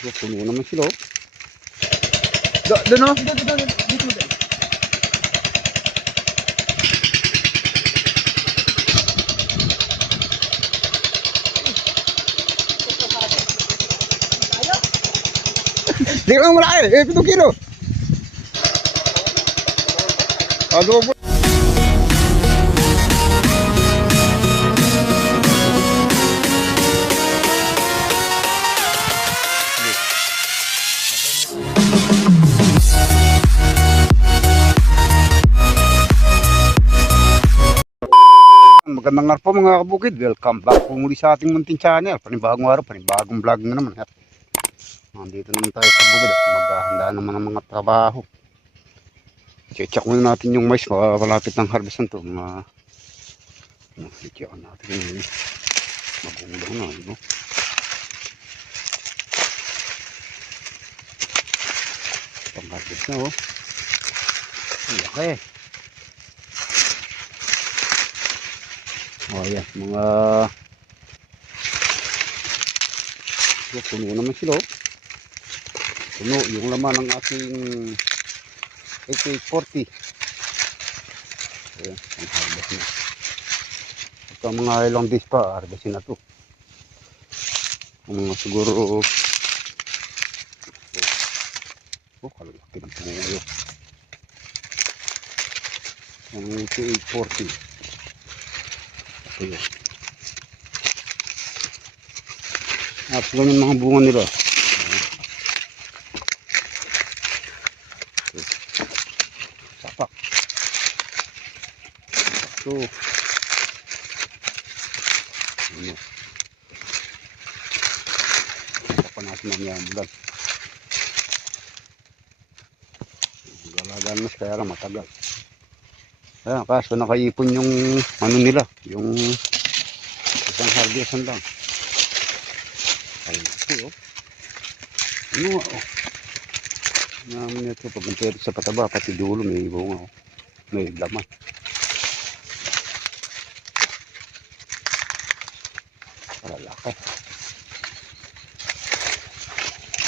Puno naman sila. Doon o. Dito. Di ka lang malaki. 7 kilo. Adobo. Magandang araw po mga kabukid. Welcome back po muli sa ating munting channel. Panibagong araw, panibagong vlog na naman. Nandito naman tayo sa bukid at maghahanda naman ang mga trabaho. Check muna natin yung mais. Malapit ng harvest nito. Check natin yung magulang na. No? Pang-harvest na oh. Okay. Oh yan, mga puno naman sila. Puno yung laman ng ating 8840. Ayan, ang harvest na. Ito mga ilang days pa, harvestin na to. Mga siguro kalalaki ng puno. Ang 8840. Ayan. At ganun mga bunga nila. Sapak. So, ano. Sapak natin ang yan bulan. Galagaan mas kaya lang matagal. Ayan, kaso nakaipon yung ano nila, yung isang harvestan lang. Ayun ito oh. Ano nga oh. Naman ito, pag compare sa pataba, pati dulo may bunga oh. May laman. Palalaki.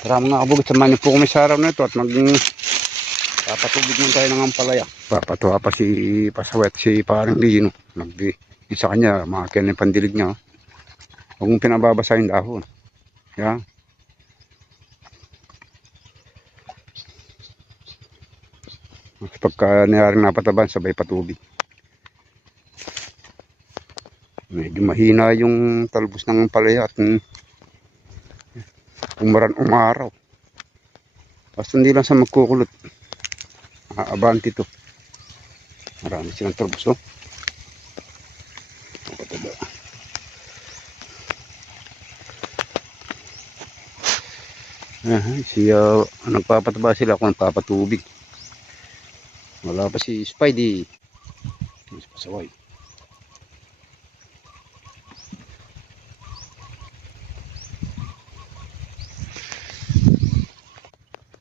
Tara mga kabugit, samahan niyo po kami sa araw na ito at papatubig mo tayo ng ampalaya. Papatuwa pa si Pasawet, si parang Lino. Sa kanya, makakian yung pandilig niya. Huwag mong pinababasa yung dahon. Yan. Pagka niyaring napataban, sabay patubig. Medyo mahina yung talbos ng ampalaya at umaraw. Basta hindi lang sa magkukulot. Abanti to. Marami silang turbos oh. Nagpapataba sila kung nagpapatubig. Wala pa si Spidey. Mas pasaway.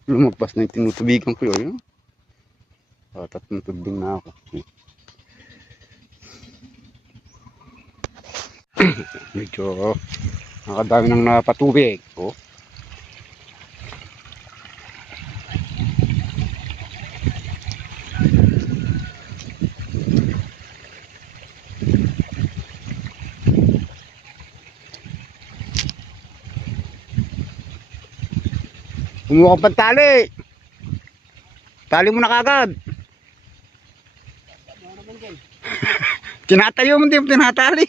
Lumagpas na yung tinutubigan ko yun. Tatlong tubig na ako. Medyo nakadami nang napatubig. Oh. Kumuha ka pantali. Tali mo na kagad. Tinatayo mo din, tinatali.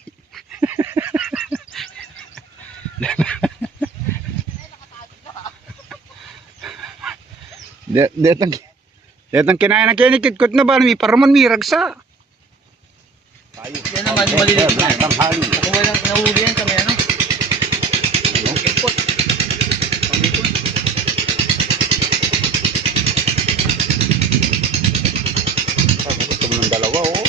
Detang kinain na kinikit-kot na ba? May paraman, may ragsa. Yan naman yung maliliit na. Kung walang nahuli yan kami ano? Kinikot. Pangikot. Gusto mo ng dalawa oh.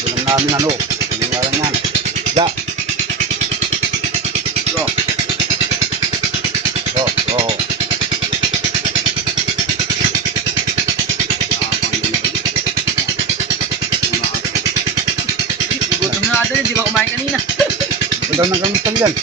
Bilang namin ano. Ano nga lang yan. Da. Oh. Madali, di ba kumain kanina? Ito daw ng kamusta yan.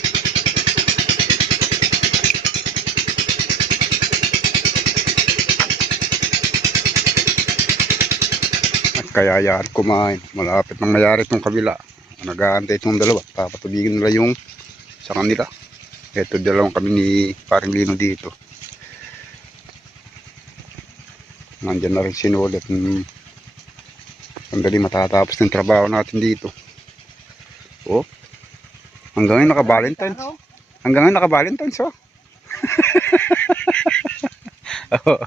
At kaya yan kumain. Malapit nang mayari itong kabila. Nag-aantay itong dalawa. Papatubigin nila yung sa kanila. Ito dalawang kami ni Paring Lino dito. Nandyan na rin sinulit. Sandali matatapos ng trabaho natin dito. Oh. Hanggang ngayon naka-Valentine's. Hanggang ngayon naka-Valentine's, oh. Oh.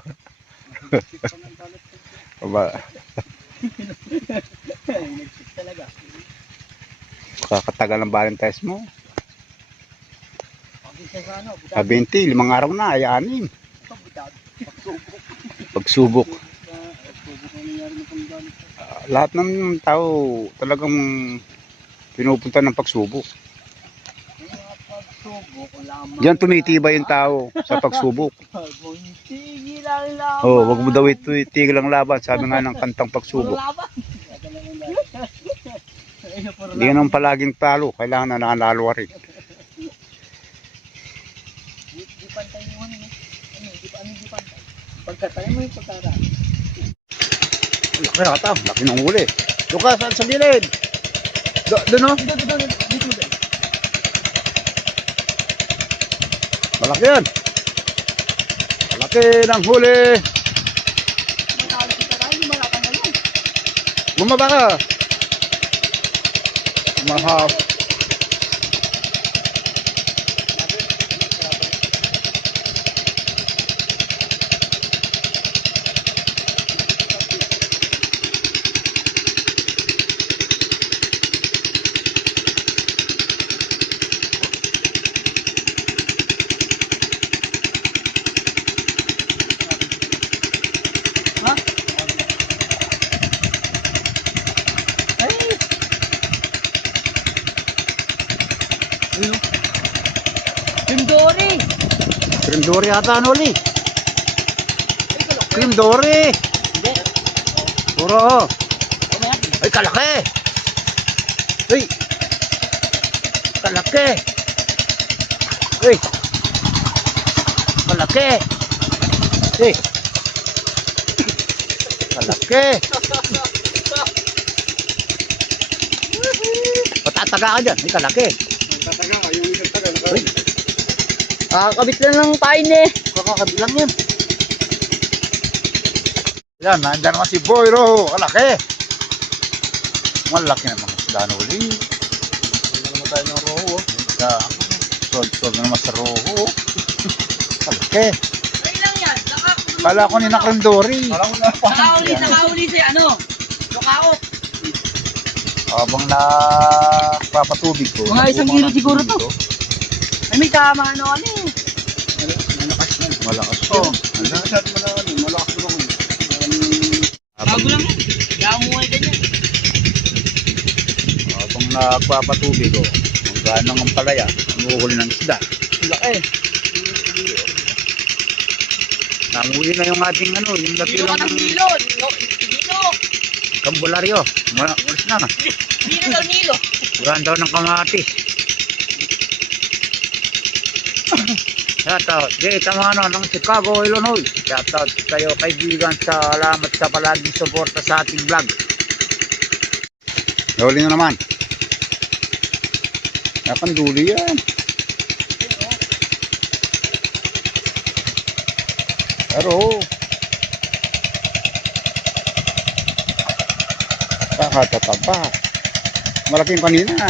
Aba. Talaga. Kakatagal ng Valentine's mo. Sa ano, 20, 5 araw na, ay 6. Pagsubok. Lahat ng tao talagang pinupunta ng pagsubok. Diyan tumitibay yung tao sa pagsubok. Oh, wag mo daw ito itigil ang laban, sabi nga ng kantang pagsubok. Hindi ka naman palaging talo, kailangan na nanalo ka rin. Di pantay mo ano, di pantay. Pagkatay mo yung pagkara. Laki ata, laki ng huli. Luka, saan sa gilid? Doon o? Dito. Malaki yan. Malaki ng huli. Bumaba ka. Mahal. Timdori! Cream dory ata ano li? Cream dory. Hindi. Puro. Ay kalaki. Ay. Kalaki. Ay. Kalaki. Ay. Kalaki. Patataga ka dyan. Ay kalaki. Patataga ka. Yung isang taga. Ay. Kakabit lang ng pain eh. Kakakabit lang yan. Yan, nandyan naman si Boy Ro. Kalaki. Malaki naman sila uli. Hindi naman tayo ng roho. Sod naman sa roho. Kalaki. Ay lang yan. Kala ko ni Nakrendori. Nakauli si ano? Lokaot. Habang napapatubig ko. Mga 1 kilo siguro to. Ay may tama ano eh. Malakas ko. Malakas ko. Bago lang yan. Kaya umuhay ganyan. Habang nagpapatubig ko. Kung gaano ang palaya. Umuhuli ng isda. Laki. Nanguwi na yung ating ano. Yung laki Dito ka lang ng ng Nilo. Nilo. kambularyo. Ulis na. Dito daw Nilo. Buran daw ng kamatis. Shoutout. Di, tama ano, ng Chicago, Illinois. Shoutout kayo kaibigan. Salamat sa palaging suporta sa ating vlog. Huli na naman. Nakanduli yan. Pero kakatataba. Malaking kanina.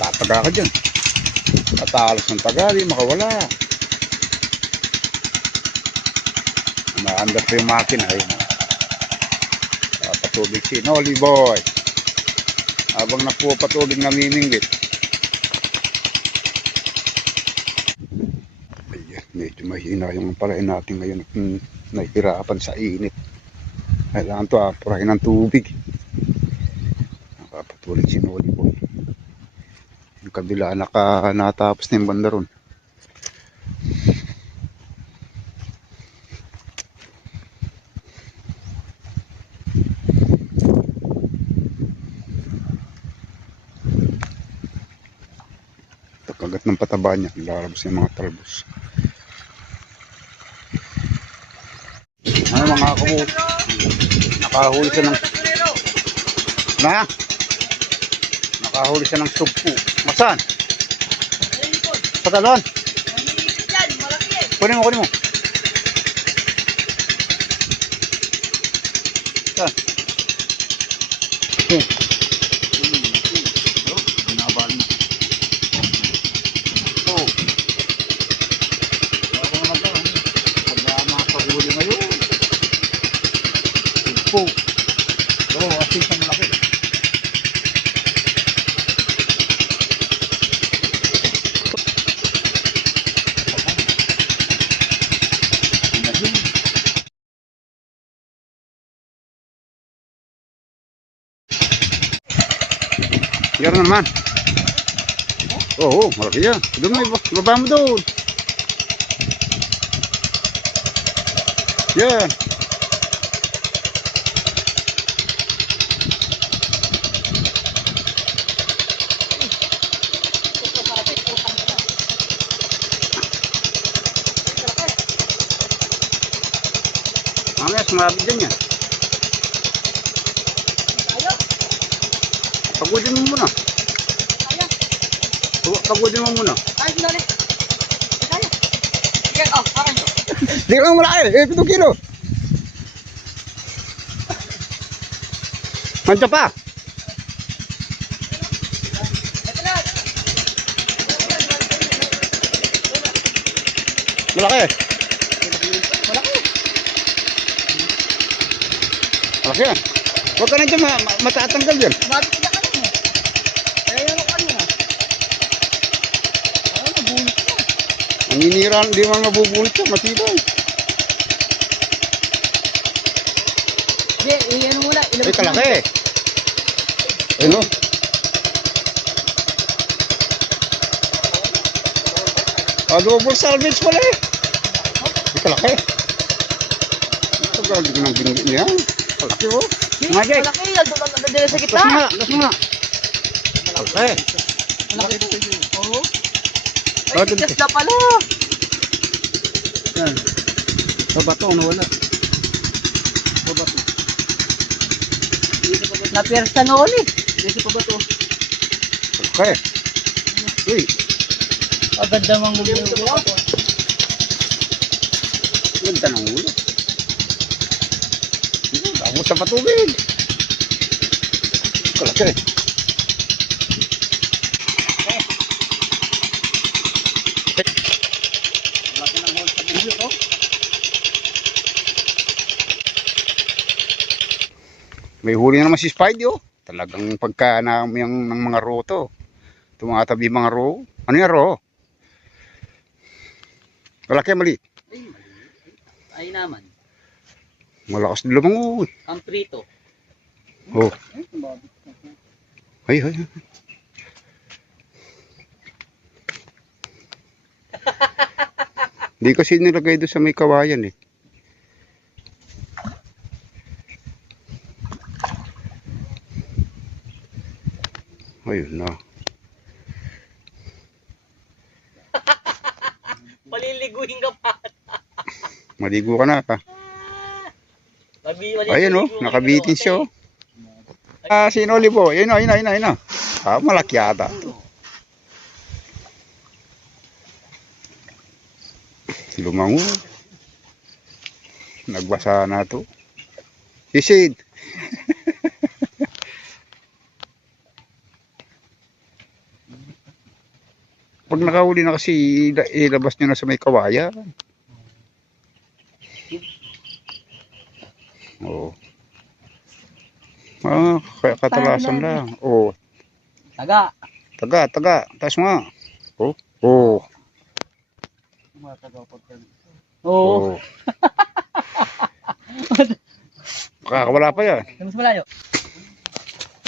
Tataga ka dyan. Tatalas ng taga, di makawala. Umaandar pa yung makina. Patubig si Nolly Boy. Habang napupatubig namimingwit. Ay, medyo mahina yung palain natin ngayon. Nahihirapan sa init. Kailangan to apurahin ng tubig. Nakapatuloy si Nolly Boy. Yung kabila natapos na yung banda ron. Kagat ng pataba niya, lalabas yung mga talbos. Ano mga kabu, nakahuli siya ng nakahuli siya ng sugpo. Masan? Sa talon? Kunin mo. Saan? Okay. Binabal mo. Oh. Wala ko naman lang. Pagka makapahuli ngayon. Sugpo. Oo, asin sa malaki. Yan naman. Oo, malaki yan. Doon mo, baba mo doon. Yan. Mamaya, sumabit din yan. Pagudin mo muna. Pagudin mo muna. Ay, sinali. Sige, akin to. Di lang malaki. 7 kilo. Manca pa. Malaki. Malaki yan. Huwag ka na dyan matatanggal yan. Mabit na kami eh. Kaya yan ako kanina. Ay, nabunit na. Ang iniraan, di man mabubunit yan. Matibay. Hindi, iyan muna. Ay, kalaki. Ayun o. Double salvage pala eh. Ay, kalaki. Ito gagawin ko ng binigyan niya. Kalaki o. Majek. Malaki, nandun sa gitna. Das mo na. Okay. Malaki. Oo. Oh, Ay, tigas na pala. Yan. Sa bato, nawala. Sa bato. Napiersa na ulit. Dito pa ba ito? Okay. Uy. Agad namang gulo. Ganda ng ulo. Ako sa patubig. Kalaki. Laki ng hole sa video to. May huli na naman si Spidey oh. Talagang pagka yung ng mga ro to. Tumatabi mga ro. Ano yan ro? Malaki mali. Ay naman. Malakas na lumangoy. Ang prito. Oh. Ay. Hindi kasi nilagay doon sa may kawayan eh. Ayun na. Paliliguin ka pa. Maligo ka na ka. Ayun oh, nakabitin siya oh. Sinoli po. Ayun na. Malaki yata. Lumango. Nagbasa na to. Sisid. Pag nakahuli na kasi ilabas nyo na sa may kawayan. Oo. Katalasan lang. Oo. Taga. Taga. Taas mo. Oo. Oo. Makakawala pa yan. Mas malayo.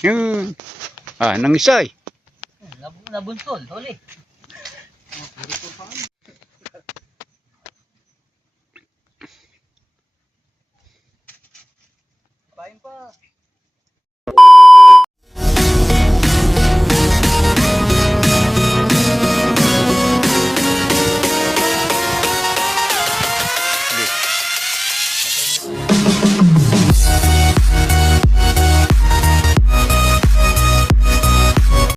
Yun. Nangisay. Nabuntol. Huli. Kain pa.